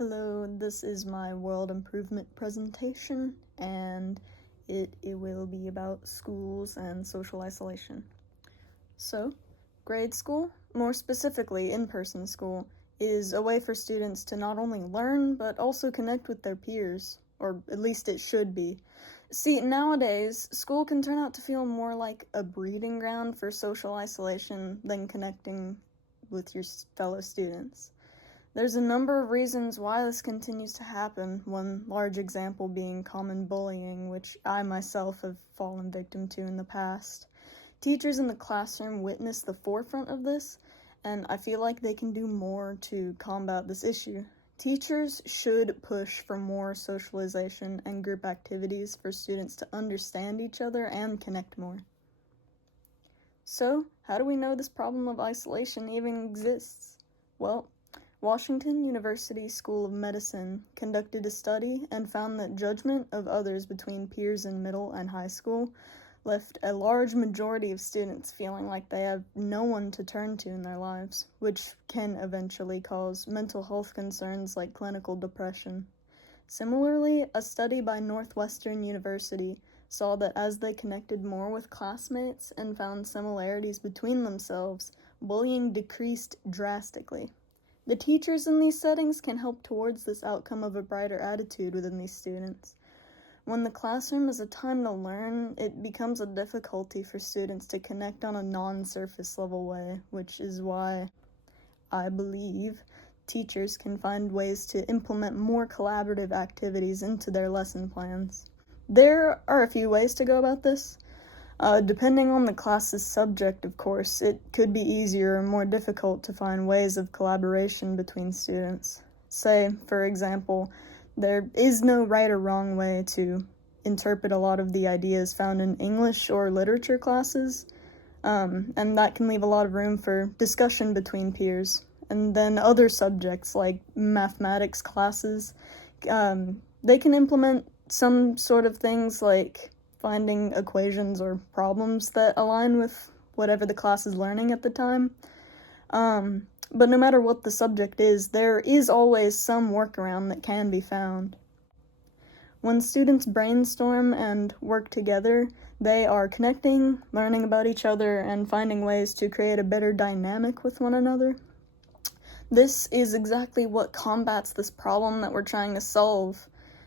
Hello, this is my world improvement presentation, and it will be about schools and social isolation. So, grade school, more specifically in-person school, is a way for students to not only learn, but also connect with their peers, or at least it should be. See, nowadays, school can turn out to feel more like a breeding ground for social isolation than connecting with your fellow students. There's a number of reasons why this continues to happen, one large example being common bullying, which I myself have fallen victim to in the past. Teachers in the classroom witness the forefront of this, and I feel like they can do more to combat this issue. Teachers should push for more socialization and group activities for students to understand each other and connect more. So, how do we know this problem of isolation even exists? Well, Washington University School of Medicine conducted a study and found that judgment of others between peers in middle and high school left a large majority of students feeling like they have no one to turn to in their lives, which can eventually cause mental health concerns like clinical depression. Similarly, a study by Northwestern University saw that as they connected more with classmates and found similarities between themselves, bullying decreased drastically. The teachers in these settings can help towards this outcome of a brighter attitude within these students. When the classroom is a time to learn, it becomes a difficulty for students to connect on a non-surface level way, which is why I believe teachers can find ways to implement more collaborative activities into their lesson plans. There are a few ways to go about this. Depending on the class's subject, of course, it could be easier or more difficult to find ways of collaboration between students. Say, for example, there is no right or wrong way to interpret a lot of the ideas found in English or literature classes, and that can leave a lot of room for discussion between peers. And then other subjects like mathematics classes, they can implement some sort of things like finding equations or problems that align with whatever the class is learning at the time. But no matter what the subject is, there is always some workaround that can be found. When students brainstorm and work together, they are connecting, learning about each other, and finding ways to create a better dynamic with one another. This is exactly what combats this problem that we're trying to solve.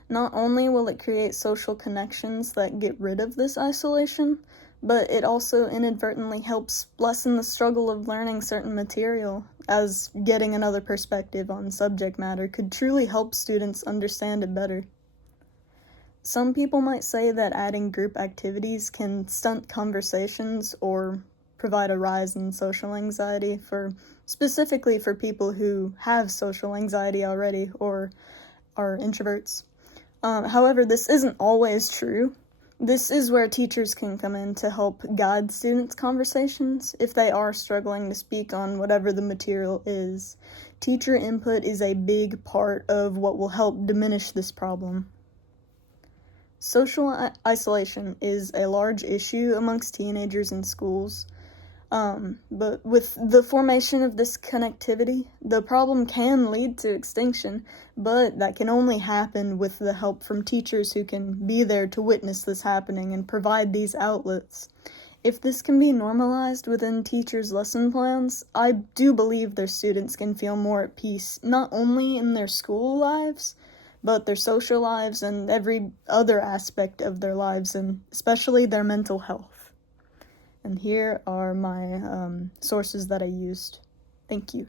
Not only will it create social connections that get rid of this isolation, but it also inadvertently helps lessen the struggle of learning certain material, as getting another perspective on subject matter could truly help students understand it better. Some people might say that adding group activities can stunt conversations or provide a rise in social anxiety specifically for people who have social anxiety already or are introverts. However, this isn't always true. This is where teachers can come in to help guide students' conversations if they are struggling to speak on whatever the material is. Teacher input is a big part of what will help diminish this problem. Social isolation is a large issue amongst teenagers in schools. But with the formation of this connectivity, the problem can lead to extinction, but that can only happen with the help from teachers who can be there to witness this happening and provide these outlets. If this can be normalized within teachers' lesson plans, I do believe their students can feel more at peace, not only in their school lives, but their social lives and every other aspect of their lives, and especially their mental health. And here are my sources that I used. Thank you.